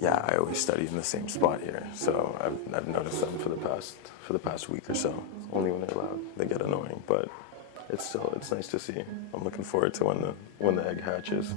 Yeah, I always study in the same spot here, so I've noticed them for the past week or so. Only when they're loud, they get annoying, but it's nice to see. I'm looking forward to when the egg hatches.